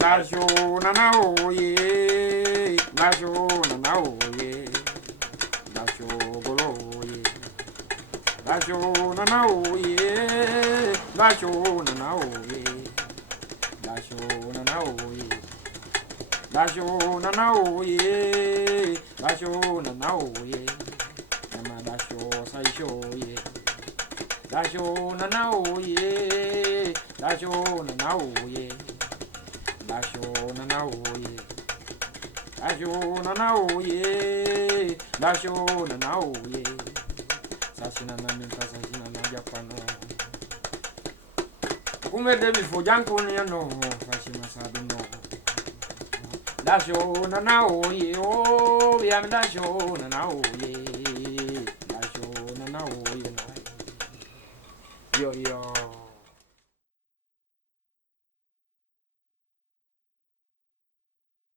Lasho na na oye, lasho na na oye, lasho golo oye, lasho na na oye, lasho na na oye, lasho na na oye, lasho na na oye, lasho na na oye, nama lasho sai sho ye, lasho na na oye, lasho na na oye. Lasho na na oye, lasho na na oye, lasho na na oye. Sashina na minta sashina na japano. Kume de mi fojanko ni no, sashina sadu no. Lasho na na oye, oh, biam lasho na na oye.